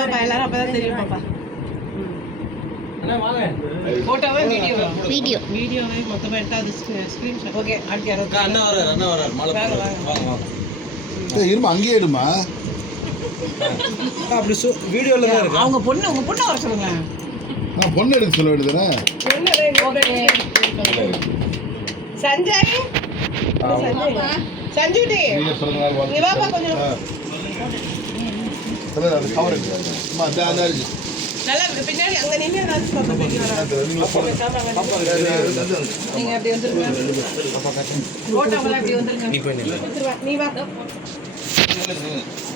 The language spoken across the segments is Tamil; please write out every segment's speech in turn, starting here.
பாப்பா எல்லாரும் அப்பதான் தெரியும் பாப்பா. போட்டோவே வீடியோ வீடியோவே மொத்தமா எடுத்தாது ஸ்கிரீன்ஷாட். ஓகே அடுத்து யாரோ அண்ணா வராரு மாலை வாங்க இருமா அங்கேயே இருமா. அப்படி வீடியோல தான் இருக்கு. அவங்க பொண்ணு உங்க பொண்ணு வர சொல்லுங்க. பொண்ணு எடுக்க சொல்ல வேண்டியதுதானே. சஞ்சய் சஞ்சுடி நீ வாப்பா கொஞ்சம் அது கவர் நல்லா பின்னாடி அங்க நின்னு நீங்க அப்படி வந்துருங்க. போட்டோங்களா அப்படி வந்துருங்க. நீ வா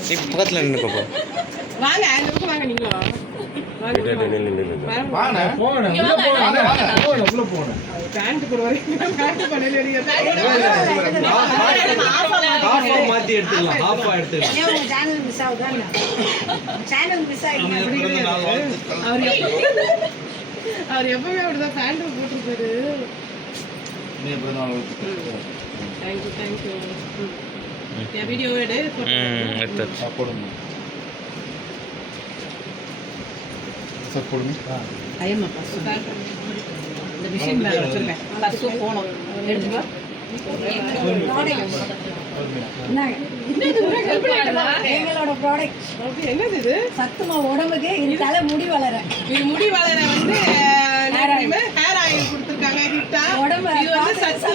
நீ பக்கத்துல நின்னு பாப்பா. வாங்க அந்த பக்கம் வாங்க நீங்க வாங்க. வாங்க போங்க உள்ள போங்க. பேண்ட் போற வரைக்கும் பேண்ட் பண்ணல நீங்க ஹாஃபா மாத்தி எடுத்துடலாம். ஹாஃபா எடுத்துடலாம். ஏன் சேனல் மிஸ் ஆகுதானே? சேனல் மிஸ் ஆயிடுச்சு. அவர் எப்பவுமே அப்படிதான் பேண்ட் போட்டுருப்பாரு. நீ பிறந்தநாள் தேங்க்யூ வீடியோ எடு போடுங்க சார் போடுங்க. ஐயம்மா இந்த மிஷின் மேலே வச்சுருக்கேன். பஸ்ஸு போகணும் எடுத்துக்கோ. எங்களோட ப்ராடக்ட் என்னது இது? சத்துமா உடம்புக்கு இது தலை முடி வளர. இது முடி வளர வந்து ஹேர் ஆயில் கொடுத்துருக்காங்க. உடம்பு இது வந்து சத்து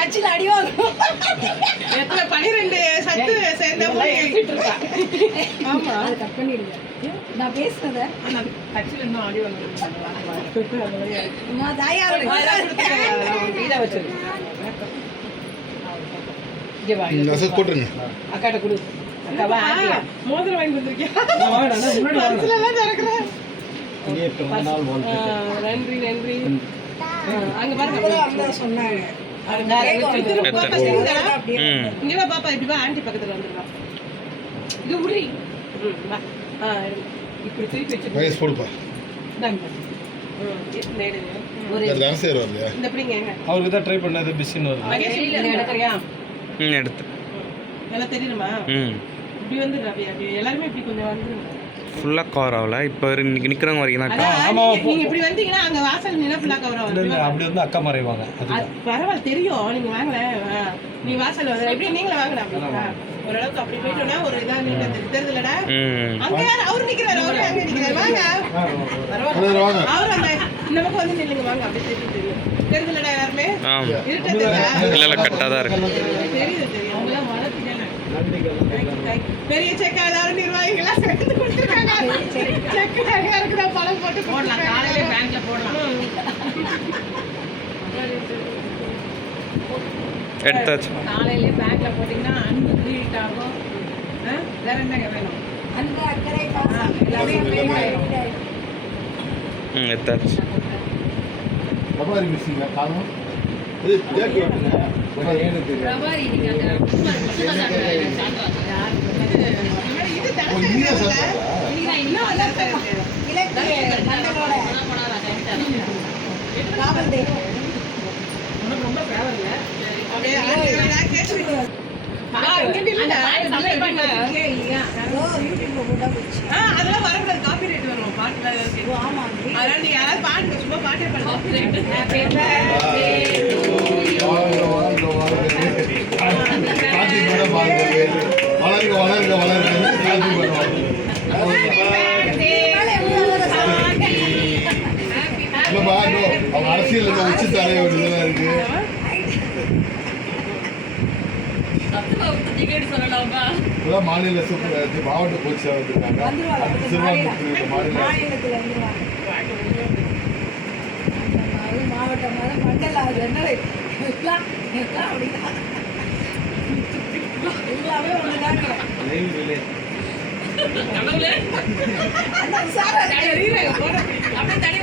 கட்சியில் அடிவாகும். எத்தனை 12 சத்து சேர்ந்த போய் எழுதிட்டு இருக்கா. ஆமா அதை கட் பண்ணிடுங்க. நான் பேசுனத கட்சியில் இன்னும் அடி வந்து தயார் போட்டுருங்க. அக்காட்ட கொடு. மோதிரம் வாங்கி வந்திருக்கியா? நன்றி அங்க பாருங்க சொன்னாங்க. இங்க பாப்பா இப்படி வா. ஆண்டி பக்கத்துல வந்துருவா. இது உரி இப்படி திருப்பி வச்சு வயசு போடுப்பா. இந்த பிடிங்க அவருக்கு தான் ட்ரை பண்ணது மிஷின் வருது. எடுக்கிறியா? எடுத்து நல்லா தெரியுமா? இப்படி வந்து எல்லாருமே இப்படி கொஞ்சம் வந்துருங்க. ஃபுல்லா கவர் ஆகல. இப்போ இன்னைக்கு நிக்கிறவங்க வரைக்கும் தான். ஆமா நீங்க இப்படி வந்தீங்கன்னா அங்க வாசல் நின்னா ஃபுல்லா கவர் ஆகும். அப்படி வந்து அக்கா மறைவாங்க. பரவாயில்ல தெரியும். நீங்க வாங்கல நீ வாசல் வந்து எப்படி நீங்களே வாங்கலாம் அப்படிங்களா? ஓரளவுக்கு அப்படி போயிட்டோம்னா ஒரு இதா நீங்க தெரியுதுலடா. அங்க யார் அவரு நிக்கிறாரு. அவரு அங்க நிக்கிறாரு. வாங்க பரவாயில்ல. அவரு அந்த இந்த பக்கம் வந்து நில்லுங்க. வாங்க அப்படியே தெரியும் தெரியுதுலடா. எல்லாருமே இல்ல கரெக்டா தான் இருக்கு. தெரியுது அவங்களாம் வளர்த்துட்டாங்க. பெரிய செக்கா எல்லாரும் நிர்வாகிகளா சேர்த்து கொடுத்துருக்காங்க. செக்கு நிறையா இருக்குதா பழம் போட்டு போடலாம். காலையில பேங்க்ல போடலாம். எடுத்தாச்சு. காலையில பேங்க்ல போட்டீங்கன்னா அன்பு கிரியேட் ஆகும். வேற என்னங்க வேணும்? அந்த அக்கறை பாசம் எல்லாமே எடுத்தாச்சு. ரபாரி மிஷின் காணும். இது ஜாக்கி ஓட்டுங்க. ஏனுக்கு ரபாரி நீங்க அந்த இது மண்டலோட காவல் தெய்வம் ரொம்ப ஃபேவர்ல அப்படியே அதெல்லாம் வரக்கூடாது. காப்பி ரைட் வரும் பாட்டுல. அதனால நீங்க யாராவது பாடுங்க. சும்மா பாட்டே பாடுங்க. வளர்க வளர்க வளர்க அவங்க அரசியல் உச்சி தர வேண்டியதெல்லாம் இருக்கு. மாநில மாவட்ட பொதுச் செயலாளர் மாவட்ட மண்டல எல்லாமே ஒண்ணுதாங்க.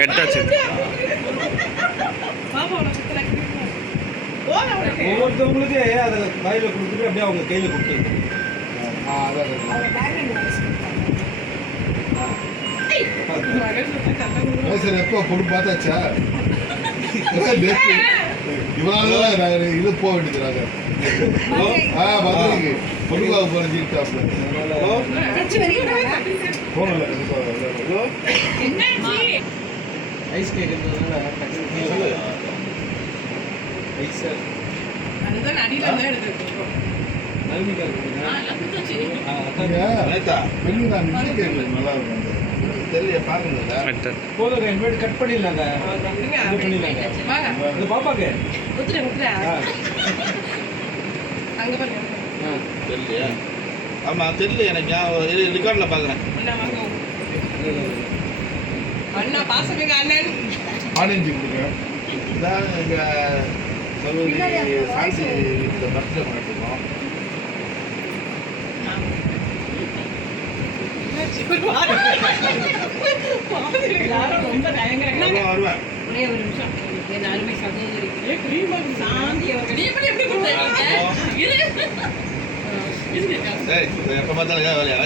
எடுத்தாச்சு. ஒவ்வொருத்தவங்களுக்கு அதை வாயில கொடுத்துட்டு அப்படியே அவங்க கையில கொடுத்துருக்கு. சார் எப்போ பொண்ணு பார்த்தாச்சா? இவனால இது போக வேண்டியது. மதுரைக்கு பொண்ணு பார்க்க போறேன். போகல என்னாச்சு? ஐஸ் கேக் இருந்ததுனால டக்குனு ஐஸ் அதுதான் அடியில இருந்தா எடுத்துருக்கோம். நல்மிக்கா இருக்குங்க பெண்ணு நான் நின்று கேட்கல நல்லா இருக்கும் தெரியல பாருங்க எடுத்தாச்சு. போதுங்க இனிமேட்டு கட் பண்ணிடலாங்க அப்படிங்க, இது பண்ணிடலாங்க வாங்க. இது பாப்பாக்கு குத்துறேன். ஆ அங்க பாருங்க. ஆ தெரியலையா? ஆமா தெரியல எனக்கு ஞாபகம் ரெக்கார்ட்ல பாக்குறேன். அண்ணா வாங்க. அண்ணா பாசமிக அண்ணன். ஆரஞ்சு கொடுங்க இதான் எங்க சகோதரி சாந்தி வீட்டில் பர்த்டே பண்ணிட்டுருக்கோம். எல்லாரும் ரொம்ப தயங்குறாங்க. அப்புறம் வருவேன். ஒரே ஒரு நிமிஷம் என் அருமை சகோதரி ஏய், கிரீமா சாந்தி அவர்கள் எப்படி கொடுத்தீங்க? டேய், எப்ப பார்த்தாலும் வேலையா